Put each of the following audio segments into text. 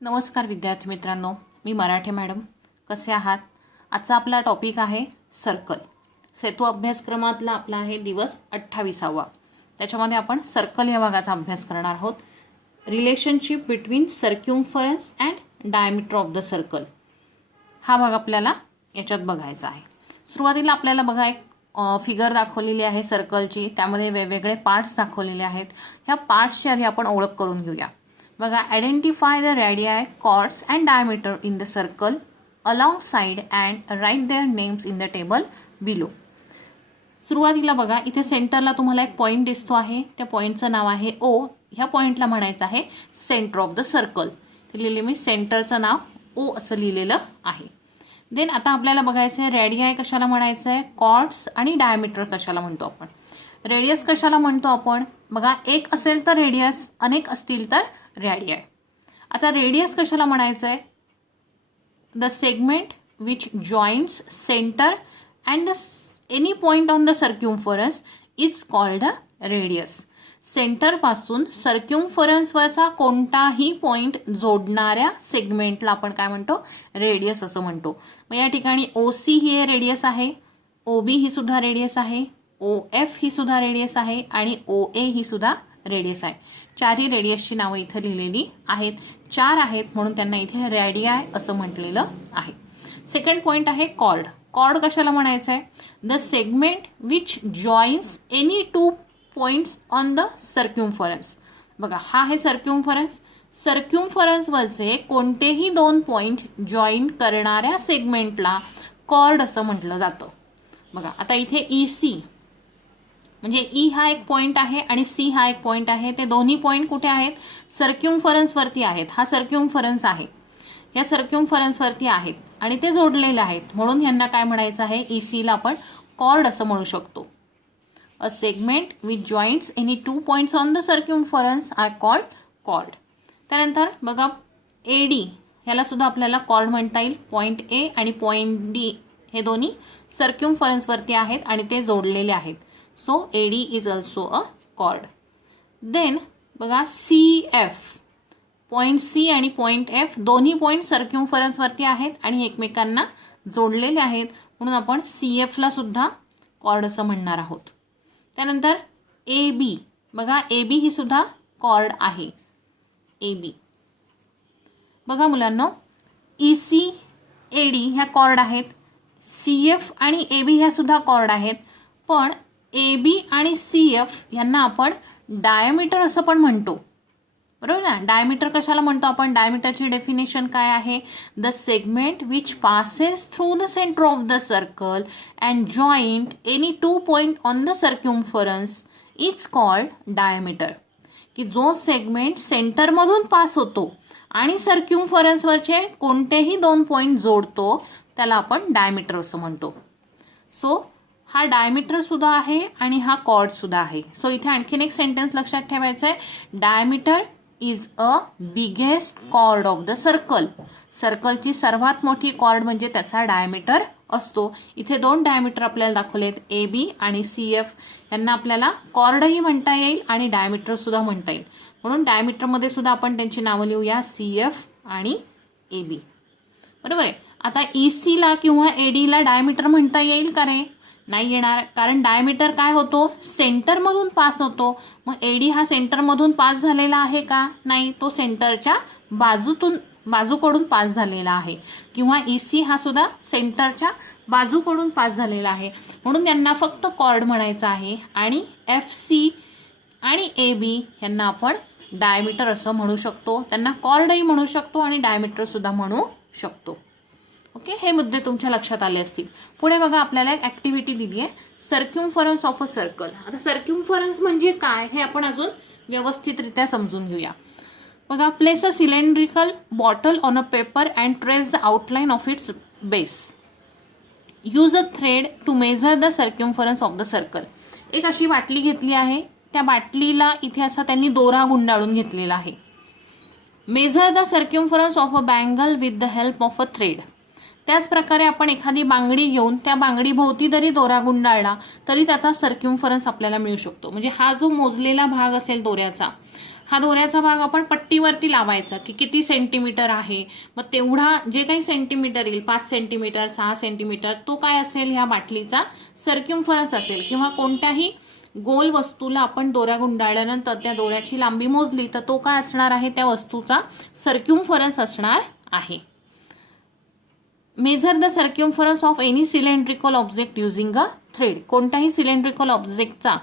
नमस्कार विद्यार्थी मित्रांनो, मी मराठे मॅडम. कसे आहात? आजचा आपला टॉपिक आहे सर्कल. सेतू अभ्यासक्रमातला आपला आहे दिवस 28वा. त्याच्यामध्ये आपण सर्कल या भागाचा अभ्यास करणार आहोत. Relationship between circumference and diameter of the circle हा भाग आपल्याला याच्यात बघायचा आहे. सुरुवातीला आपल्याला बघा एक फिगर दाखवलेली आहे सर्कलची. त्यामध्ये वेगवेगळे पार्ट्स दाखवलेले आहेत. ह्या पार्ट्सची आधी आपण ओळख करून घेऊया. बघा, identify the radii, chords and diameter in the circle alongside and write their names in the table below. सुरुवातीला बघा, इथे सेंटरला तुम्हाला एक पॉईंट दिसतो आहे. त्या पॉईंटचं नाव आहे ओ. ह्या पॉईंटला म्हणायचं आहे सेंटर ऑफ द सर्कल. ते लिहिले मी, सेंटरचं नाव ओ असं लिहिलेलं आहे. देन आता आपल्याला बघायचं आहे रेडियाई कशाला म्हणायचं आहे, कॉर्ड्स आणि डायमीटर कशाला म्हणतो आपण. रेडियस कशाला म्हणतो आपण? बघा, एक असेल तर रेडियस, अनेक असतील तर रेडियाई. आता रेडियस कशाला म्हणायचं आहे? The segment which joints centre and the any point on the circumference is called a radius. सेंटरपासून सर्क्युम्फरन्सवरचा कोणताही पॉईंट जोडणाऱ्या सेगमेंटला आपण काय म्हणतो? रेडियस असं म्हणतो. मग या ठिकाणी ओ सी ही रेडियस आहे, ओ बी ही सुद्धा रेडियस आहे, ओ एफ ही सुद्धा रेडियस आहे आणि ओ ए ही सुद्धा रेडियस आहे. चारही रेडियसची नावं इथे लिहिलेली आहेत. चार आहेत म्हणून त्यांना इथे रेडियाई असं म्हटलेलं आहे. सेकंड पॉईंट आहे कॉर्ड. कॉर्ड कशाला म्हणायचं आहे? The segment which joins any two points on the circumference. बघा, हा आहे सर्क्युम्फरन्स. सर्क्युम्फरन्सवरचे कोणतेही दोन पॉइंट जॉईन करणाऱ्या सेगमेंटला कॉर्ड असं म्हटलं जातं. बघा, आता इथे ई सी म्हणजे ई हा एक पॉइंट आहे आणि सी हा एक पॉइंट आहे. ते दोन्ही पॉइंट कुठे आहेत? सर्क्युम्फरन्सवरती आहेत. हा सर्क्युम्फरन्स आहे, या सर्क्युम्फरन्सवरती आहेत आणि ते जोडलेले आहेत म्हणून ह्यांना काय म्हणायचं आहे? ई सीला आपण कॉर्ड असं म्हणू शकतो. A segment which joints any two points on the circumference are called chord. त्यानंतर बघा, ए डी ह्याला सुद्धा आपल्याला कॉर्ड म्हणता येईल. पॉइंट ए आणि पॉइंट डी हे दोन्ही सर्क्युम्फरन्सवरती आहेत आणि ते जोडलेले आहेत. So AD is also a chord. Then बघा, CF, पॉइंट C आणि पॉइंट F दोन्ही पॉइंट सर्क्युम्फरन्सवरती आहेत आणि एकमेकांना जोडलेले आहेत म्हणून आपण CF ला सुद्धा कॉर्ड असं म्हणणार आहोत. त्यानंतर AB, बघा AB ही सुद्धा कॉर्ड आहे. AB बघा मुलांनो, EC AD ह्या कॉर्ड आहेत. CF आणि AB ह्या सुद्धा कॉर्ड आहेत. पण AB आणि CF यांना आपण डायमीटर असं पण म्हणतो, बरोबर ना? डायमीटर कशाला म्हणतो आपण? डायमीटरची डेफिनेशन काय आहे? The segment which passes through the centre of the circle and joint any two point on the circumference is called diameter. की जो सेगमेंट सेंटरमधून पास होतो आणि सर्क्युम्फरन्सवरचे कोणतेही दोन पॉइंट जोडतो त्याला आपण डायमीटर असं म्हणतो. सो हा डायमीटर सुद्धा आहे आणि हा कॉर्ड सुद्धा आहे. सो इथे आणखीन एक सेंटेन्स लक्षात ठेवायचं आहे. Diameter is a biggest chord of the circle. सर्कलची सर्वात मोठी कॉर्ड म्हणजे त्याचा डायमीटर असतो. इथे दोन डायमीटर आपल्याला दाखवलेत, AB आणि CF. यांना आपल्याला कॉर्डही म्हणता येईल आणि डायमीटर सुद्धा म्हणता येईल म्हणून डायमीटरमध्ये सुद्धा आपण त्यांची नावं लिहूया, CF आणि AB. बरोबर आहे. आता EC ला किंवा AD ला डायमीटर म्हणता येईल का रे? नाही येणार, कारण डायमीटर काय होतो? सेंटरमधून पास होतो. मग AD हा सेंटरमधून पास झालेला आहे का? नाही, तो सेंटरच्या बाजूकडून पास झालेला आहे. किंवा EC हा सुद्धा सेंटरच्या बाजूकडून पास झालेला आहे म्हणून त्यांना फक्त कॉर्ड म्हणायचं आहे. आणि FC आणि AB यांना आपण डायमीटर असं म्हणू शकतो. त्यांना कॉर्डही म्हणू शकतो आणि डायमीटर सुद्धा म्हणू शकतो. ओके, हे मुद्दे तुमच्या लक्षात आले असतील. पुढे बघा, आपल्याला एक ऍक्टिव्हिटी दिली आहे, सर्क्युम्फरन्स ऑफ अ सर्कल. आता सर्क्युम्फरन्स म्हणजे काय हे आपण अजून व्यवस्थितरित्या समजून घेऊया. बघा, place a cylindrical bottle on a paper and trace the outline of its base. Use a thread to measure the circumference of the circle. एक अशी बाटली घेतली आहे, त्या बाटलीला इथे असा त्यांनी दोरा गुंडाळून घेतलेला आहे. Measure the circumference of a bangle with the help of a thread. त्याच प्रकारे आपण एखादी बांगडी घेऊन त्या बांगडी भोवती जरी दोरा गुंडाळला तरी त्याचा सर्क्युम्फरन्स आपल्याला मिळू शकतो. म्हणजे हा जो मोजलेला भाग असेल दोऱ्याचा, हा दोऱ्याचा भाग आपण पट्टीवरती लावायचा की किती सेंटीमीटर आहे, मग तेवढा जे काही सेंटीमीटर येईल 5 सेंटीमीटर 6 सेंटीमीटर तो काय असेल ह्या बाटलीचा सर्क्युम्फरन्स असेल. किंवा कोणत्याही गोल वस्तूला आपण दोऱ्या गुंडाळल्यानंतर त्या दोऱ्याची लांबी मोजली तर तो काय असणार आहे, त्या वस्तूचा सर्क्युम्फरन्स असणार आहे. Measure the circumference of any cylindrical object using a thread. कोणत्याही सिलेंड्रिकल ऑब्जेक्टचा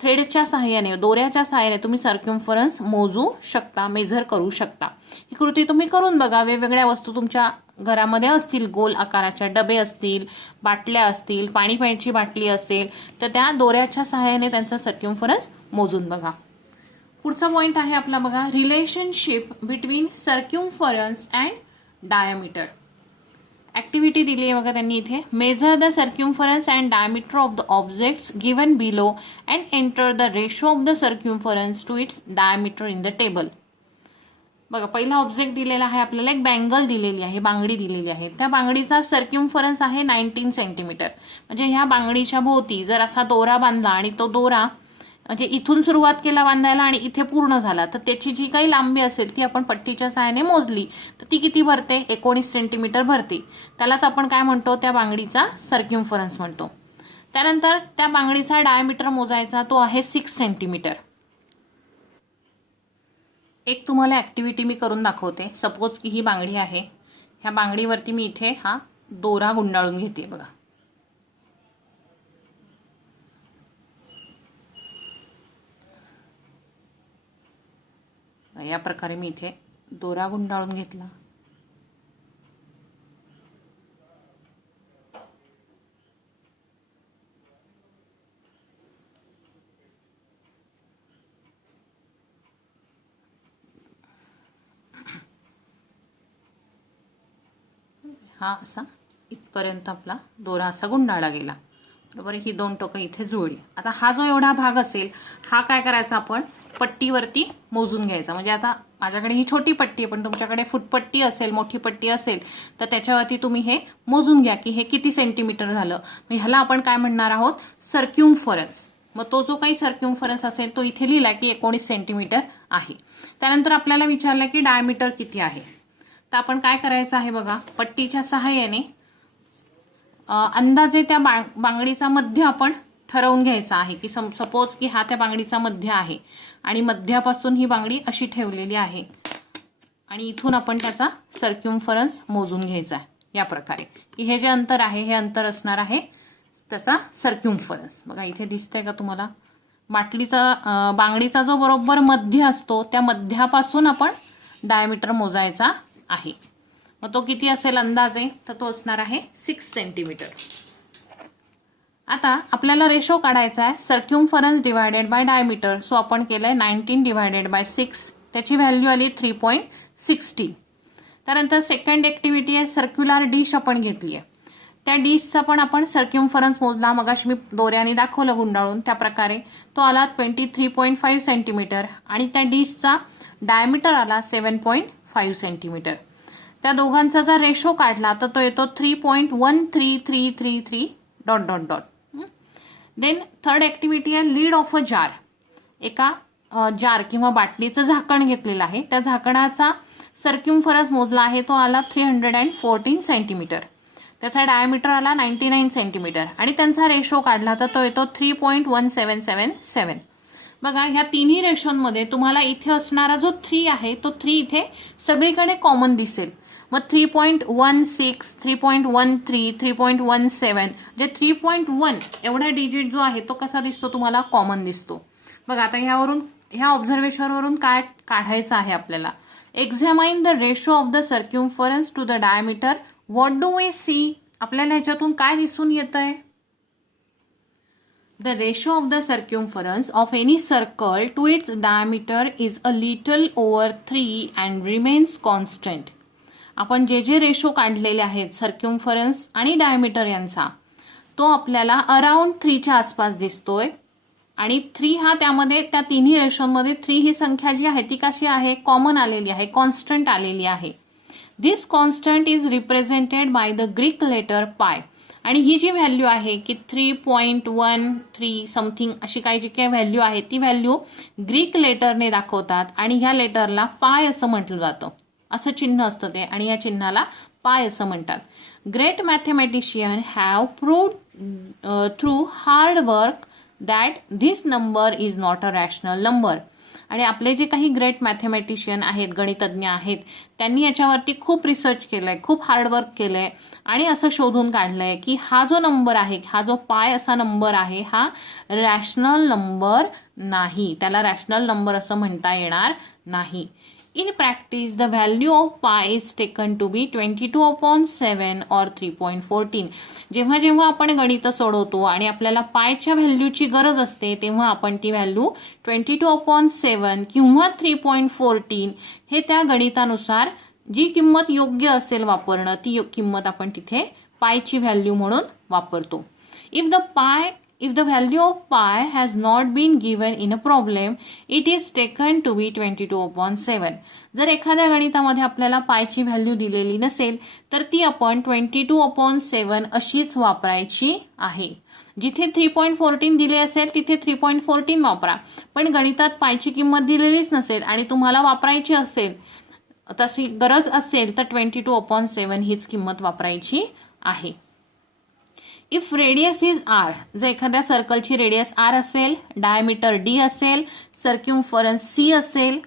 थ्रेडच्या सहाय्याने दोऱ्याच्या सहाय्याने तुम्ही सर्क्युम्फरन्स मोजू शकता, मेजर करू शकता. ही कृती तुम्ही करून बघा. वेगवेगळ्या वस्तू तुमच्या घरामध्ये असतील, गोल आकाराच्या डबे असतील, बाटल्या असतील, पाणी प्यायची बाटली असेल तर त्या दोऱ्याच्या सहाय्याने त्यांचा सर्क्युम्फरन्स मोजून बघा. पुढचा पॉइंट आहे आपला बघा, relationship between circumference and diameter. Activity दिली आहे बघा त्यांनी इथे. Measure the circumference and diameter of the objects given below and enter the ratio of the circumference to its diameter in the table. बघा पहिला ऑब्जेक्ट दिलेला आहे आपल्याला, एक बँगल दिलेली आहे, बांगडी दिलेली आहे. त्या बांगडीचा सर्क्युम्फरन्स आहे 19 सेंटीमीटर. म्हणजे ह्या बांगडीच्या भोवती जर असा दोरा बांधला आणि तो दोरा म्हणजे इथून सुरुवात केला बांधायला आणि इथे पूर्ण झाला तर त्याची जी काही लांबी असेल ती आपण पट्टीच्या सहाय्याने मोजली तर ती किती भरते, 19 सेंटीमीटर भरते. त्यालाच आपण काय म्हणतो, त्या बांगडीचा सर्क्युम्फरन्स म्हणतो. त्यानंतर त्या बांगडीचा डायमीटर मोजायचा, तो आहे 6 सेंटीमीटर. एक तुम्हाला ऍक्टिव्हिटी मी करून दाखवते. सपोज की ही बांगडी आहे, ह्या बांगडीवरती मी इथे हा दोरा गुंडाळून घेते बघा. या प्रकारे मी इथे दोरा गुंडाळून घेतला. हा असा इथपर्यंत आपला दोरा असा गुंडाळला गेला, बरोबर. ही दोन टोकं इथे जुळली. आता हा जो एवढा भाग असेल हा काय करायचा, आपण पट्टीवरती मोजून घ्यायचा. म्हणजे आता माझ्याकडे ही छोटी पट्टी आहे पण तुमच्याकडे फुटपट्टी असेल, मोठी पट्टी असेल तर त्याच्यावरती तुम्ही हे मोजून घ्या की हे किती सेंटीमीटर झालं. मग ह्याला आपण काय म्हणणार आहोत, सर्क्युम्फरन्स. मग तो जो काही सर्क्युम्फरन्स असेल तो इथे लिहिला की 19 सेंटीमीटर आहे. त्यानंतर आपल्याला विचारलं की डायमीटर किती आहे. तर आपण काय करायचं आहे बघा, पट्टीच्या सहाय्याने अंदाजे त्या बांगडीचा मध्य आपण ठरवून घ्यायचा आहे की सपोज की हा त्या बांगडीचा मध्य आहे आणि मध्यापासून ही बांगडी अशी ठेवलेली आहे आणि इथून आपण त्याचा सर्क्युम्फरन्स मोजून घ्यायचा आहे या प्रकारे की हे जे अंतर आहे हे अंतर असणार आहे त्याचा सर्क्युम्फरन्स. बघा इथे दिसतंय का तुम्हाला, बांगडीचा जो बरोबर मध्य असतो त्या मध्यापासून आपण डायमीटर मोजायचा आहे. मग तो किती असेल अंदाजे, तर तो असणार आहे 6 सेंटीमीटर. आता आपल्याला रेशो काढायचा आहे सर्क्युम्फरन्स डिवायडेड बाय डायमीटर. सो आपण केलंय 19 डिवायडेड बाय 6, त्याची व्हॅल्यू आली 3.16. त्यानंतर सेकंड ऍक्टिव्हिटी आहे, सर्क्युलर डिश आपण घेतली आहे. त्या डिशचा पण आपण सर्क्युम्फरन्स मोजला, मगाशी मी दोऱ्याने दाखवलं गुंडाळून त्या प्रकारे. तो आला 23.5 सेंटीमीटर आणि त्या डिशचा डायमीटर आला 7.5 सेंटीमीटर. त्या दोघांचा जर रेशो काढला तर तो येतो 3.13333 dot dot dot. Then third activity आहे लीड ऑफ अ जार. एका जार किंवा बाटलीचं झाकण घेतलेलं आहे, त्या झाकणाचा सर्क्युम्फरन्स मोजला आहे, तो आला 314 सेंटीमीटर. त्याचा डायमीटर आला 99 सेंटीमीटर आणि त्यांचा रेशो काढला तर तो येतो 3.1777. बघा ह्या तिन्ही रेशोंमध्ये तुम्हाला इथे असणारा जो 3 आहे तो 3 इथे सगळीकडे कॉमन दिसेल. मग 3.16, 3.13, 3.17 जे 3.1 एवढा डिजिट जो आहे तो कसा दिसतो तुम्हाला, कॉमन दिसतो. बघा आता ह्या ऑब्झर्वेशनवरून काय काढायचं आहे आपल्याला, examine the ratio of the circumference to the diameter. What do we see, आपल्याला ह्याच्यातून काय दिसून येतंय, the ratio of the circumference of any circle to its diameter is a little over 3 and remains constant. आपण जे ratio काढलेले आहेत सर्क्युम्फरन्स आणि डायमीटर यांचा, तो आपल्याला अराउंड 3च्या आसपास दिसतोय आणि 3 हा त्यामध्ये त्या तिन्ही रेशोंमध्ये 3 ही संख्या जी आहे ती कशी आहे, कॉमन आलेली आहे, कॉन्स्टंट आलेली आहे. This constant is represented by the Greek letter pi. आणि ही जी व्हॅल्यू आहे की 3.13 समथिंग अशी काही जी काही व्हॅल्यू आहे ती व्हॅल्यू ग्रीक लेटरने दाखवतात आणि ह्या लेटरला पाय असं म्हटलं जातं. असं चिन्ह असतं ते आणि या चिन्हाला पाय असं म्हणतात. Great mathematician have proved through hard work that this number is not a rational number. आणि आपले जे काही ग्रेट मॅथमॅटिशियन आहेत, गणितज्ञ आहेत, त्यांनी याच्यावरती खूप रिसर्च केलंय, खूप हार्डवर्क केलंय आणि असं शोधून काढलंय की हा जो नंबर आहे, हा जो पाय असा नंबर आहे, हा रॅशनल नंबर नाही, त्याला रॅशनल नंबर असं म्हणता येणार नाही. In practice, the value of pi is taken to be 22/7 or 3.14. जेव्हा जेव्हा आपण गणित सोडवतो आणि आपल्याला पायच्या व्हॅल्यूची गरज असते तेव्हा आपण ती व्हॅल्यू 22/7 किंवा 3.14 हे त्या गणितानुसार जी किंमत योग्य असेल वापरणं ती किंमत आपण तिथे पायची व्हॅल्यू म्हणून वापरतो. If the value of pi has not been given in a problem, it is taken to be 22/7. जर एखाद्या गणितामध्ये आपल्याला पायची व्हॅल्यू दिलेली नसेल तर ती आपण 22/7 अशीच वापरायची आहे. जिथे 3.14 दिले असेल तिथे 3.14 वापरा. पण गणितात पायची किंमत दिलेलीच नसेल आणि तुम्हाला वापरायची असेल, तशी गरज असेल तर 22/7 हीच किंमत वापरायची आहे. इफ रेडियस इज आर, जर एखाद्या सर्कलची रेडियस आर असेल, डायमीटर डी असेल, सर्क्युम्फरन्स सी असेल,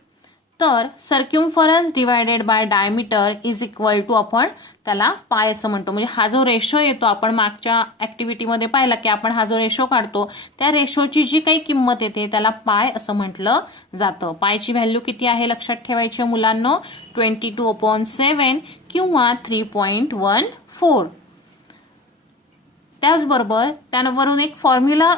तर circumference divided by diameter is equal to आपण त्याला पाय असं म्हणतो. म्हणजे हा जो रेशो येतो, आपण मागच्या ऍक्टिव्हिटीमध्ये पाहिला की आपण हा जो रेशो काढतो त्या रेशोची जी काही किंमत येते त्याला पाय असं म्हटलं जातं. पायची व्हॅल्यू किती आहे लक्षात ठेवायची मुलांनो, 22/7 किंवा 3.14. त्याचबरोबर त्यावरून एक फॉर्म्युला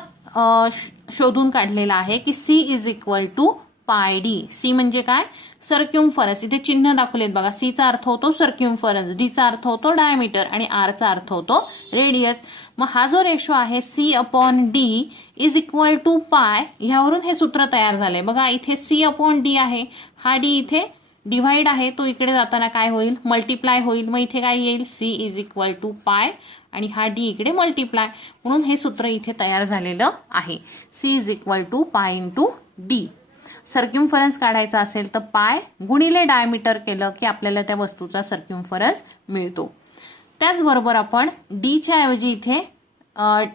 शोधून काढलेला आहे की C is equal to pi D. C म्हणजे काय, सर्क्युम्फरन्स. इथे चिन्ह दाखवलेत बघा. सीचा अर्थ होतो सर्क्युम्फरन्स, डीचा अर्थ होतो डायमीटर आणि आरचा अर्थ होतो रेडियस. मग हा जो रेशो आहे C/D इज इक्वल टू पाय, ह्यावरून हे सूत्र तयार झाले बघा. इथे C/D आहे, हा डी इथे डिव्हाइड आहे, तो इकडे जाताना काय होईल, मल्टिप्लाय होईल. मग इथे काय येईल, C इज इक्वल टू पाय आणि हा डी इकडे मल्टिप्लाय, म्हणून हे सूत्र इथे तयार झालेलं आहे. C is equal to pi into D. Circumference काढायचा असेल तर पाय गुणिले डायमीटर केलं की आपल्याला त्या वस्तूचा सर्क्युम्फरन्स मिळतो. त्याचबरोबर आपण डीच्या ऐवजी इथे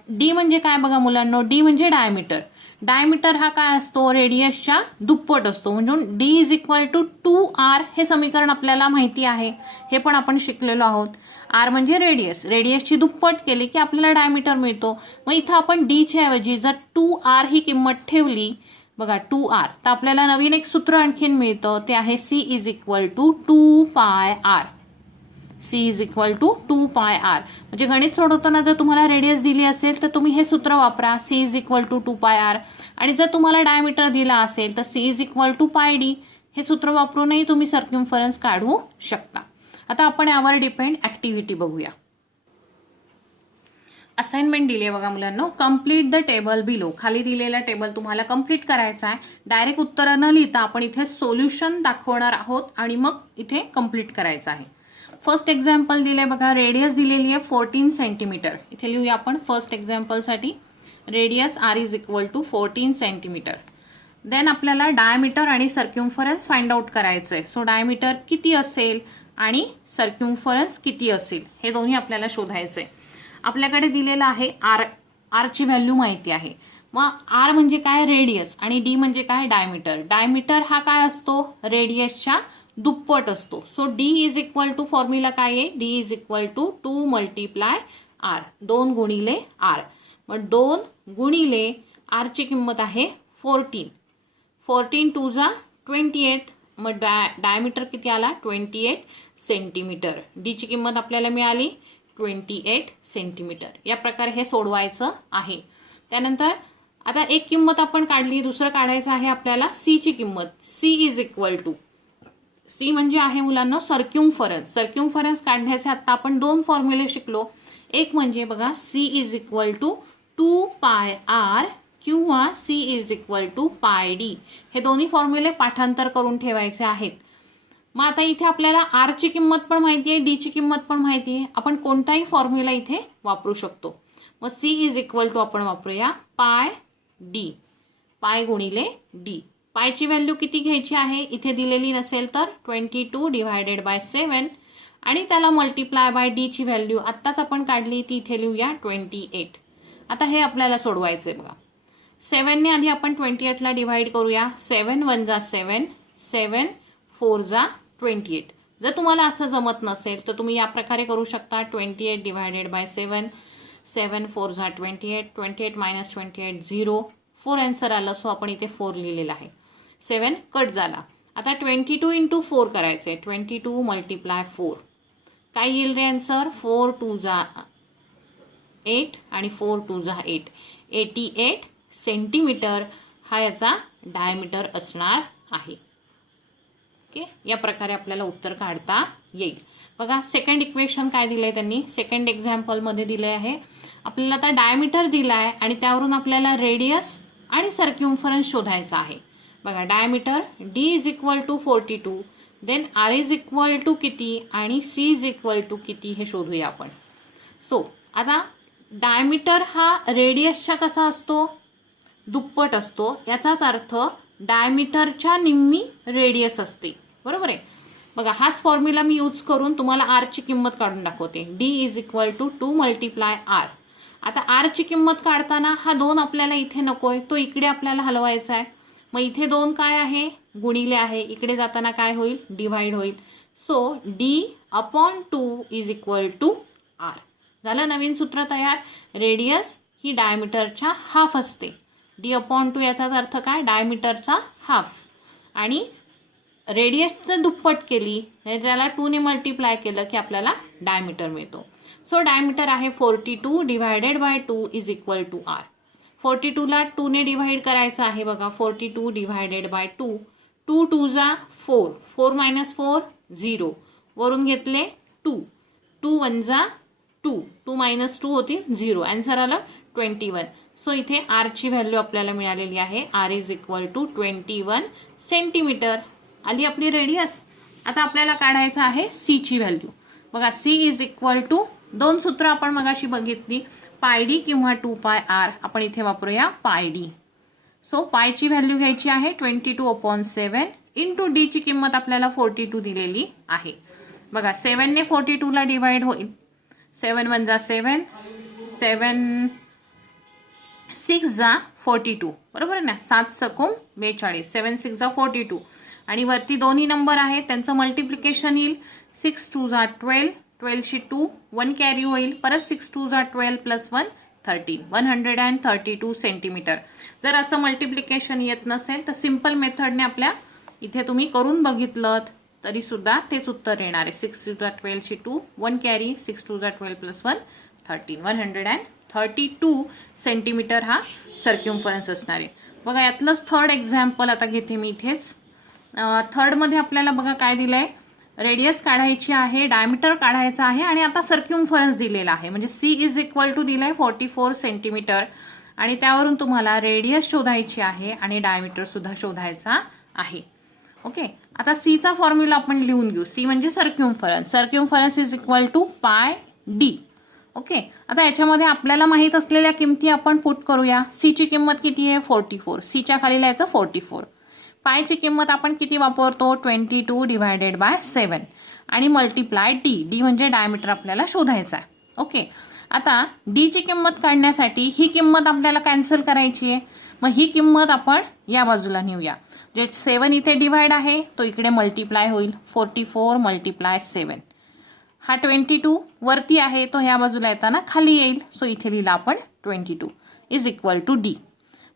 डी म्हणजे काय बघा मुलांनो, डी म्हणजे डायमीटर. डायमीटर हा काय असतो, रेडियसच्या दुप्पट असतो. म्हणजे D is equal to 2r हे समीकरण आपल्याला माहिती आहे, हे पण आपण शिकलेलो आहोत. आर म्हणजे रेडियस, रेडियसची दुप्पट केली की आपल्याला डायमीटर मिळतो. मग इथं आपण डीच्या ऐवजी जर 2r ही किंमत ठेवली बघा, 2r, तर आपल्याला नवीन एक सूत्र आणखीन मिळतं, ते आहे C is equal to 2πr. C is equal to 2πr. म्हणजे गणित सोडवताना जर तुम्हाला रेडियस दिली असेल तर तुम्ही हे सूत्र वापरा, C is equal to 2πr. आणि जर तुम्हाला डायमीटर दिला असेल तर C is equal to pi D. हे सूत्र वापरूनही तुम्ही सर्क्युम्फरन्स काढू शकता. आता आपण यावर डिपेंड ऍक्टिव्हिटी बघूया. असाइनमेंट दिली आहे बघा मुलांनो, कम्प्लीट द टेबल बिलो. खाली दिलेला टेबल तुम्हाला कम्प्लीट करायचा आहे. डायरेक्ट उत्तर न लिहिता आपण इथे सोल्युशन दाखवणार आहोत आणि मग इथे कम्प्लीट करायचं आहे. फर्स्ट एक्झाम्पल दिले बघा, रेडियस दिलेली आहे 14 सेंटीमीटर. इथे लिहूया आपण फर्स्ट एक्झाम्पलसाठी, radius r is equal to 14 centimetre. Then आपल्याला डायमीटर आणि सर्क्युम्फरन्स फाइंड आउट करायचं आहे. सो डायमीटर किती असेल आणि सर्क्युम्फरन्स किती असेल हे दोन्ही आपल्याला शोधायचे. आपल्याकडे दिलेलं आहे आर, आरची व्हॅल्यू माहिती आहे. मग आर म्हणजे काय, रेडियस, आणि डी म्हणजे काय, डायमीटर. डायमीटर हा काय असतो, रेडियसच्या दुप्पट असतो. So D is equal to, formula काय आहे, D is equal to 2 multiply R, 2 गुणिले आर. मग 2 गुणिले आरची किंमत आहे 14, 14 2 जा 28. मग डायमीटर किती आला, 28 सेंटीमीटर. डीची किंमत आपल्याला मिळाली 28 सेंटीमीटर. या प्रकारे हे सोडवायचं आहे. त्यानंतर आता एक किंमत आपण काढली, दुसरं काढायचं आहे आपल्याला सीची किंमत. C is equal to, C म्हणजे आहे मुलांना सर्क्युम्फरन्स. सर्क्युम्फरन्स काढण्याचे आता आपण दोन फॉर्म्युले शिकलो. एक म्हणजे बघा, C is equal to 2πr किंवा C is equal to pi D. हे दोन्ही फॉर्म्युले पाठांतर करून ठेवायचे आहेत. मग आता इथे आपल्याला आर ची किंमत पण माहिती आहे, डी ची किंमत पण माहिती आहे. आपण कोणताही फॉर्म्युला इथे वापरू शकतो. मग सी इज इक्वल टू आपण वापरूया पाय डी, पाय गुणिले डी. पायची व्हॅल्यू किती घ्यायची आहे इथे दिलेली नसेल तर 22 डिवायडेड बाय 7 आणि त्याला मल्टिप्लाय बाय डी ची व्हॅल्यू आत्ताच आपण काढली ती इथे लिहूया 28. आता हे आपल्याला सोडवायचं आहे बघा. 7ने आधी आपण 28ला डिवाइड करूया. 7 1 जा 7, 7 4 जा 28. जर तुम्हाला असं जमत नसेल तर तुम्ही या प्रकारे करू शकता. 28 डिवायडेड बाय 7, 7 4 जा 28, 28 मायनस 28 0. 4 आन्सर आलं, सो आपण इथे 4 लिहिलेलं आहे. 7 कट झाला. आता 22 इंटू 4 करायचं आहे. 22 मल्टिप्लाय 4 काय येईल रे आन्सर? 4 2 जा 8 आणि 4 2 जा 8, 88 सेंटीमीटर हा याचा डायमीटर असणार आहे. ओके, या प्रकारे आपल्याला उत्तर काढता येईल. बघा सेकंड इक्वेशन काय दिलंय त्यांनी, सेकंड एक्झाम्पलमध्ये दिले आहे. आपल्याला आता डायमीटर दिलाय आणि त्यावरून आपल्याला रेडियस आणि सर्क्युम्फरन्स शोधायचा आहे. बघा diameter D is equal to 42, then R is equal to किती आणि सी इज इक्वल टू किती हे शोधूया आपण. सो आता डायमीटर हा रेडियसच्या कसा असतो? दुप्पट असतो. याचाच अर्थ डायमीटरच्या निम्मी रेडियस असते, बरोबर आहे. बघा हाच फॉर्म्युला मी यूज करून तुम्हाला आरची किंमत काढून दाखवते. D is equal to 2 multiply R. आता आरची किंमत काढताना हा 2 आपल्याला इथे नकोय, तो इकडे आपल्याला हलवायचा आहे. मग इथे 2 काय आहे? गुणिले आहे. इकडे जाताना काय होईल? डिवाइड होईल. So D upon 2 is equal to R. झालं नवीन सूत्र तयार. रेडियस ही डायमीटरच्या हाफ असते. डी अपॉन 2 याचाच अर्थ काय? डायमीटरचा हाफ. आणि रेडियसचं दुप्पट केली, त्याला 2ने मल्टिप्लाय केलं की आपल्याला डायमीटर मिळतो. सो डायमीटर आहे 42 divided by 2 is equal to r. 42ला 2ने डिवाइड करायचं आहे बघा. 42 डिवायडेड बाय 2, 2 2 जा 4, 4 मायनस 4 0, वरून घेतले 2, 2 1 जा 2, 2 मायनस 2 होतील 0. आन्सर आलं 21. सो इथे आरची व्हॅल्यू आपल्याला मिळालेली आहे. R is equal to 21 centimetre. आली आपली रेडियस. आता आपल्याला काढायचं आहे सी ची व्हॅल्यू. बघा सी इज इक्वल टू 2 सूत्र आपण मगाशी बघितली, पाय डी किंवा 2 पाय आर. आपण इथे वापरूया पाय डी. सो पायची व्हॅल्यू घ्यायची आहे 22/7 इंटू डी ची किंमत आपल्याला 42 दिलेली आहे. बघा 7ने 42ला डिवाइड होईल. 7 1 जा 7, 7 6 जा 42, बरोबर आहे ना. 7 सकूम 42, 7 6 जा 42. आणि वरती दोन्ही नंबर आहेत त्यांचं मल्टिप्लिकेशन येईल. 6 2 जा 12, 12 शी 2 1 कॅरी होईल. परत 6 2 जा 12 प्लस 1 13, 132 सेंटीमीटर. जर असं मल्टिप्लिकेशन येत नसेल तर सिंपल मेथडने आपल्या इथे तुम्ही करून बघितलं तरी सुद्धा तेच उत्तर येणार आहे. 6 2 जा 12 शी 2 1 कॅरी, 6 2 जा 12 प्लस 1 13, 132 सेंटीमीटर हा सर्क्युम्फरन्स असणार आहे. बघा यातलंच थर्ड एक्झाम्पल आता घेते मी इथेच. थर्डमध्ये आपल्याला बघा काय दिलंय, रेडियस काढायची आहे, डायमीटर काढायचा आहे आणि आता सर्क्युम्फरन्स दिलेला आहे. म्हणजे सी इज इक्वल टू दिलाय 44 सेंटीमीटर आणि त्यावरून तुम्हाला रेडियस शोधायची आहे आणि डायमीटर सुद्धा शोधायचा आहे. ओके, आता सीचा फॉर्म्युला आपण लिहून घेऊ. सी म्हणजे circumference. Circumference is equal to pi D. Okay, आता याच्यामध्ये आपल्याला माहित असलेल्या किमती आपण पुट करूया. सी ची किंमत किती आहे? 44. सीच्या खाली लिहायचं 44. पायची किंमत आपण किती वापरतो? 22 डिवायडेड बाय 7 आणि मल्टिप्लाय डी. डी म्हणजे डायमीटर आपल्याला शोधायचा आहे. ओके, आता डी ची किंमत काढण्यासाठी ही किंमत आपल्याला कॅन्सल करायची आहे. मग ही किंमत आपण या बाजूला नेऊया. जे 7 इथे डिवाइड आहे तो इकडे मल्टिप्लाय होईल. 44 मल्टिप्लाय 7. हा 22 वरती आहे तो ह्या बाजूला येताना खाली येईल. सो इथे लिहिला आपण 22 इज इक्वल टू डी.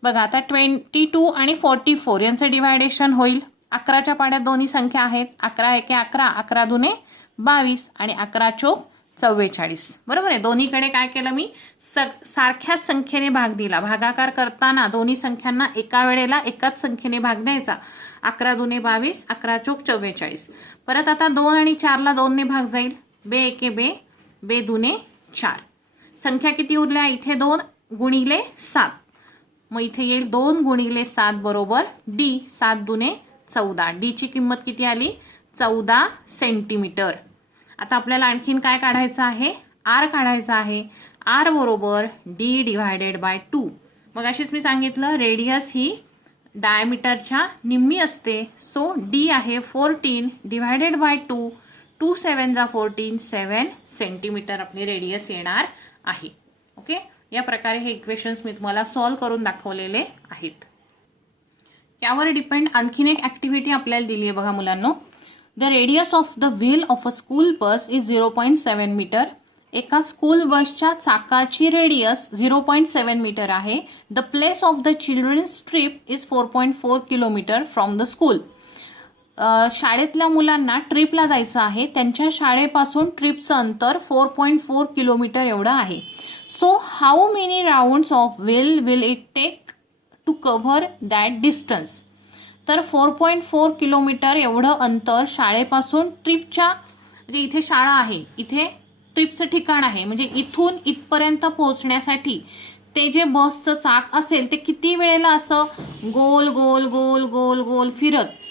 बघा आता 22 आणि 44 यांचं डिवायडेशन होईल. 11च्या पाड्यात दोन्ही संख्या आहेत. 11 एके 11, 11 दुने 22 आणि 11 चोक 44, बरोबर आहे. दोन्हीकडे काय केलं मी? सारख्याच संख्येने भाग दिला. भागाकार करताना दोन्ही संख्यांना एका वेळेला एकाच संख्येने भाग द्यायचा. 11 दुने 22, 11 चोक 44. परत आता 2 आणि 4ला 2 ने भाग जाईल. बे एके बे, बे दुने 4. संख्या किती उरल्या? इथे 2 गुणिले 7. मग इथे येईल 2 गुणिले 7 बरोबर डी. 7 दुने 14. डी ची किंमत किती आली? 14 सेंटीमीटर. आता आपल्याला आणखीन काय काढायचं आहे, आर काढायचा आहे. आर बरोबर डी डिवायडेड बाय 2. मग अशीच मी सांगितलं रेडियस ही डायमीटरच्या निम्मी असते. सो डी आहे 14 डिवायडेड बाय 2. 2 7 जा 14, 7 सेंटीमीटर आपली रेडियस येणार आहे. ओके, या प्रकारे हे इक्वेशन्स मी तुम्हाला सॉल्व्ह करून दाखवलेले आहेत. यावर डिपेंड आणखीन एक ऍक्टिव्हिटी आपल्याला दिली आहे बघा मुलांनो. The radius of the wheel of a school bus is 0.7 metre. एका स्कूल बसच्या चाकाची रेडियस 0.7 मीटर आहे. The place of the children's trip is 4.4 kilometre from the school. शाळेतल्या मुलांना ट्रिपला जायचं आहे. त्यांच्या शाळेपासून ट्रिपचं अंतर 4.4 किलोमीटर एवढं आहे. So how many rounds of wheel will it take to cover that distance. तर 4.4 किलोमीटर एवढं अंतर शाळेपासून ट्रिपच्या, म्हणजे इथे शाळा आहे, इथे ट्रिपचं ठिकाण आहे, म्हणजे इथून इथपर्यंत पोहोचण्यासाठी ते जे बसचं चाक असेल ते किती वेळेला असं गोल गोल गोल गोल गोल फिरत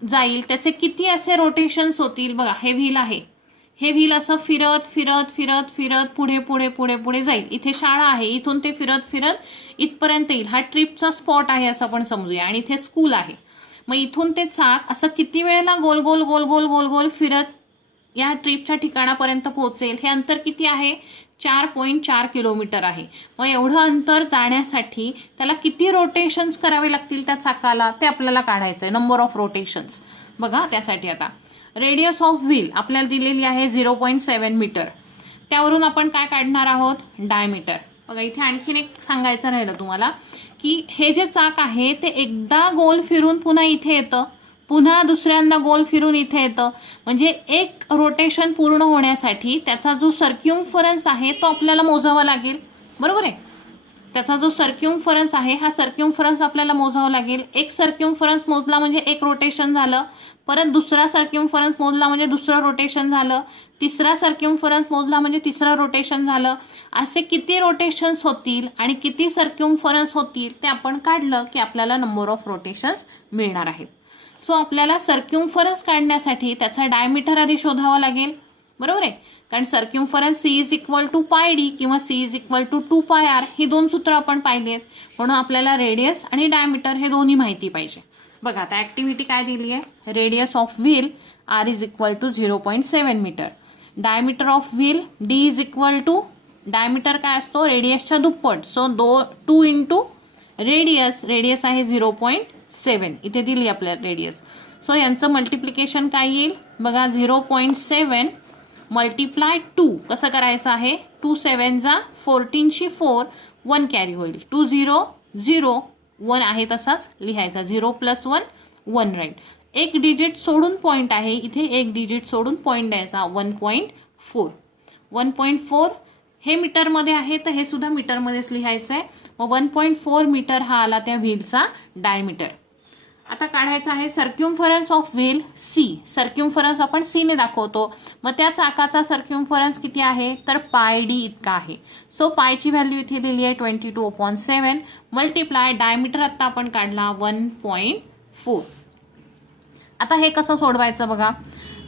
जाईल, त्याचे किती असे रोटेशन्स होतील. बघा हे व्हील आहे, हे व्हील असं फिरत फिरत फिरत फिरत पुढे पुढे पुढे पुढे जाईल. इथे शाळा आहे, इथून ते फिरत फिरत इथपर्यंत येईल. हा ट्रिपचा स्पॉट आहे असं आपण समजूया. आणि इथे स्कूल आहे. मग इथून ते चाक असं किती वेळेला गोल गोल गोल गोल गोल गोल फिरत या ट्रिपच्या ठिकाणापर्यंत पोहोचेल. हे अंतर किती आहे, 4.4 किलोमीटर आहे. मग एवढं अंतर जाण्यासाठी त्याला किती रोटेशन्स करावे लागतील त्या चाकाला, ते आपल्याला काढायचं आहे. नंबर ऑफ रोटेशन्स बघा. त्यासाठी आता रेडियस ऑफ व्हील आपल्याला दिलेली आहे 0.7 मीटर. त्यावरून आपण काय काढणार आहोत, डायमीटर. बघा इथे आणखीन एक सांगायचं राहिलं तुम्हाला की हे जे चाक आहे ते एकदा गोल फिरून पुन्हा इथे येतं, पुन्हा दुसऱ्यांदा गोल फिरून इथे येतं. म्हणजे एक रोटेशन पूर्ण होण्यासाठी त्याचा जो सर्क्युम्फरन्स आहे तो आपल्याला मोजावा लागेल. बरोबर आहे. त्याचा जो सर्क्युम्फरन्स आहे हा सर्क्युम्फरन्स आपल्याला मोजावा लागेल. एक सर्क्युम्फरन्स मोजला म्हणजे एक रोटेशन झालं. परत दुसरा सर्क्युम्फरन्स मोजला म्हणजे दुसरं रोटेशन झालं. तिसरा सर्क्युम्फरन्स मोजला म्हणजे तिसरं रोटेशन झालं. असे किती रोटेशन्स होतील आणि किती सर्क्युम्फरन्स होतील ते आपण काढलं की आपल्याला नंबर ऑफ रोटेशन्स मिळणार आहेत. सो आपल्याला सर्क्युम्फरन्स काढण्यासाठी त्याचा डायमीटर आधी शोधावा लागेल. बरोबर आहे. कारण circumference C is equal to pi D किंवा C is equal to 2πr ही दोन सूत्र आपण पाहिलेत. म्हणून आपल्याला रेडियस आणि डायमीटर हे दोन्ही माहिती पाहिजे. बघा आता ऍक्टिव्हिटी काय दिली आहे, radius of wheel R is equal to 0.7 metre. Diameter of wheel D is equal to, diameter काय असतो, रेडियसच्या दुप्पट. सो 2 इंटू रेडियस, रेडियस आहे 0.7, इथे दिली आपल्याला रेडियस. सो यांचं मल्टिप्लिकेशन काय येईल बघा, 0.7 मल्टिप्लाय 2 कसं करायचं आहे, 2 7 जा 14 शी 4, 1 कॅरी होईल. 2 0 0 1 आहे तसाच लिहायचा. 0 + 1 1 राईट. एक डिजिट सोडून पॉईंट आहे, इथे एक डिजिट सोडून पॉईंट द्यायचा. 1.4 1.4 हे मीटरमध्ये आहे तर हे सुद्धा मीटरमध्येच लिहायचं आहे. मग 1.4 मीटर हा आला त्या व्हीलचा डायमीटर. आता काढायचं आहे सर्क्युम्फरन्स ऑफ व्हील C. सर्क्युम्फरन्स आपण C ने दाखवतो. मग त्या चाकाचा सर्क्युम्फरन्स किती आहे तर पाय डी इतका आहे. सो पायची व्हॅल्यू इथे दिली आहे 22/7 मल्टिप्लाय डायमीटर आता आपण काढला 1.4. आता हे कसं सोडवायचं बघा,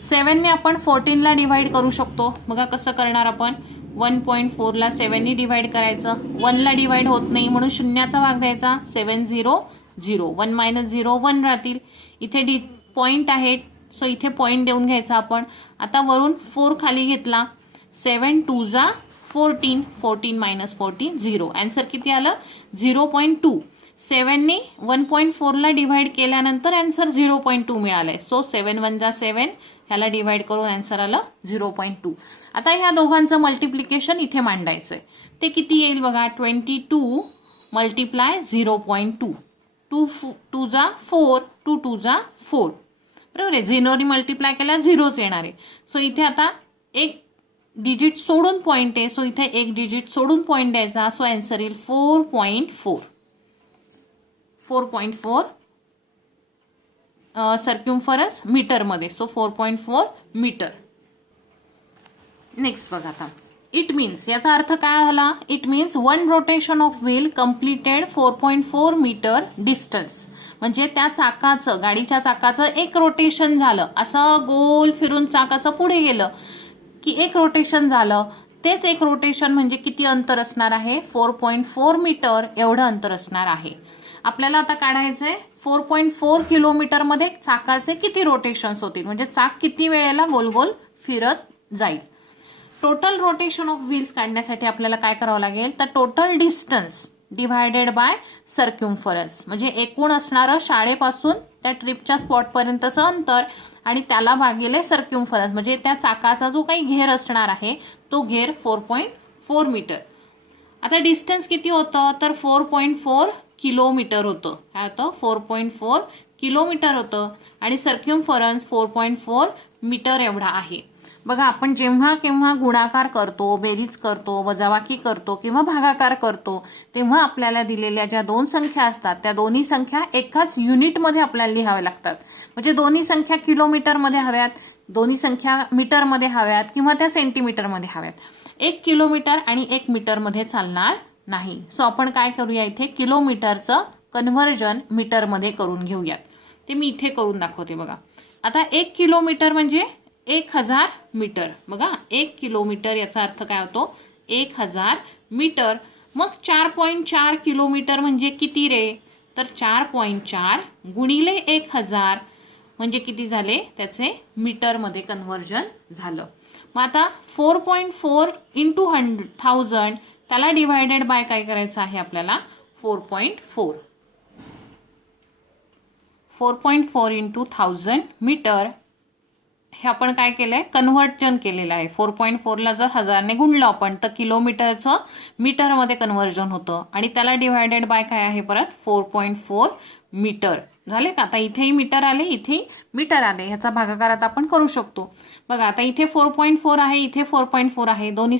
7 ने आपण 14 ला डिवाइड करू शकतो. बघा कसं करणार आपण, 1.4 ला 7 ने डिवाइड करायचं. 1 ला डिवाइड होत नाही म्हणून शून्याचा भाग द्यायचा. 7 0 0 1 - 0 1 राहतील. इथे पॉईंट आहे सो इथे पॉईंट देऊन घ्यायचा आपण. आता वरून 4 खाली घेतला. 7 2 जा 14, 14 - 14 0. आन्सर किती आलं 0.2. 7 ने 1.4 ला डिवाइड केल्यानंतर आन्सर 0.2 मिळालंय. सो 7 1 जा 7 ह्याला डिवाइड करून आन्सर आलं 0.2. आता ह्या दोघांचं मल्टिप्लिकेशन इथे मांडायचंय. ते किती येईल बघा, 22 मल्टिप्लाय 0.2. 2 2 जा 4, 2 2 जा 4. बरोबर आहे. 0 ने मल्टिप्लाय केला 0च येणार आहे. सो इथे आता एक डिजिट सोडून पॉईंट आहे. सो इथे एक डिजिट सोडून पॉईंट द्यायचा. सो आन्सर येईल 4.4. 4.4 सर्क्युम्फरन्स मीटरमध्ये. So 4.4 metre. नेक्स्ट बघा आता इट मीन्स याचा अर्थ काय झाला? It means 1 rotation of wheel completed 4.4 metre distance. म्हणजे त्या चाकाचं, गाडीच्या चाकाचं एक रोटेशन झालं, असं गोल फिरून चाक असं पुढे गेलं की एक रोटेशन झालं. तेच एक रोटेशन म्हणजे किती अंतर असणार आहे? 4.4 मीटर एवढं अंतर असणार आहे. आपल्याला आता काढायचंय 4.4 किलोमीटरमध्ये चाकाचे किती रोटेशन्स होतील, म्हणजे चाक किती वेळेला गोल गोल फिरत जाईल. टोटल रोटेशन ऑफ व्हील्स काढण्यासाठी आपल्याला काय करावं लागेल? तर टोटल डिस्टन्स डिव्हायडेड बाय सर्क्युम्फरन्स, म्हणजे एकूण असणारं शाळेपासून त्या ट्रिपच्या स्पॉटपर्यंतचं अंतर आणि त्याला भागिले सर्क्युम्फरन्स, म्हणजे त्या चाकाचा जो काही घेर असणार आहे तो घेर 4.4 मीटर. आता डिस्टन्स किती होतं? तर 4.4 किलोमीटर होतं. काय होतं? 4.4 किलोमीटर होतं आणि सर्क्युम्फरन्स 4.4 मीटर एवढा आहे. बघा, आपण जेव्हा केव्हा गुणाकार करतो, बेरीज करतो, वजाबाकी करतो किंवा भागाकार करतो, तेव्हा आपल्याला दिलेल्या ज्या दोन संख्या असतात त्या दोन्ही संख्या एकाच युनिटमध्ये आपल्याला लिहाव्या लागतात. म्हणजे दोन्ही संख्या किलोमीटरमध्ये हव्यात, दोन्ही संख्या मीटरमध्ये हव्यात किंवा त्या सेंटीमीटरमध्ये हव्यात. 1 किलोमीटर आणि 1 मीटरमध्ये चालणार नाही. सो आपण काय करूया, इथे किलोमीटरचं कन्व्हर्जन मीटरमध्ये करून घेऊयात. ते मी इथे करून दाखवते. बघा, आता 1 किलोमीटर म्हणजे 1000 मीटर. बघा, 1 किलोमीटर याचा अर्थ काय होतो? 1000 मीटर. मग 4.4 किलोमीटर म्हणजे किती रे? तर 4.4 गुणिले 1000 म्हणजे किती झाले? त्याचे मीटरमध्ये कन्व्हर्जन झालं. मग आता 4.4 इंटू 1000 त्याला डिवायडेड बाय काय करायचं आहे आपल्याला? 4.4. 4.4 इंटू 1000 मीटर हे आपण काय केलंय? कन्व्हर्जन केलेलं आहे. 4.4ला जर 1000ने गुणलं आपण तर किलोमीटरचं मीटरमध्ये कन्व्हर्जन होतं आणि त्याला डिवायडेड बाय काय आहे? परत 4.4 मीटर. झाले का? आता इथेही मीटर आले, इथेही मीटर आले. ह्याचा भागाकार आता आपण करू शकतो. बघा, आता इथे 4.4 आहे, इथे 4.4 आहे. दोन्ही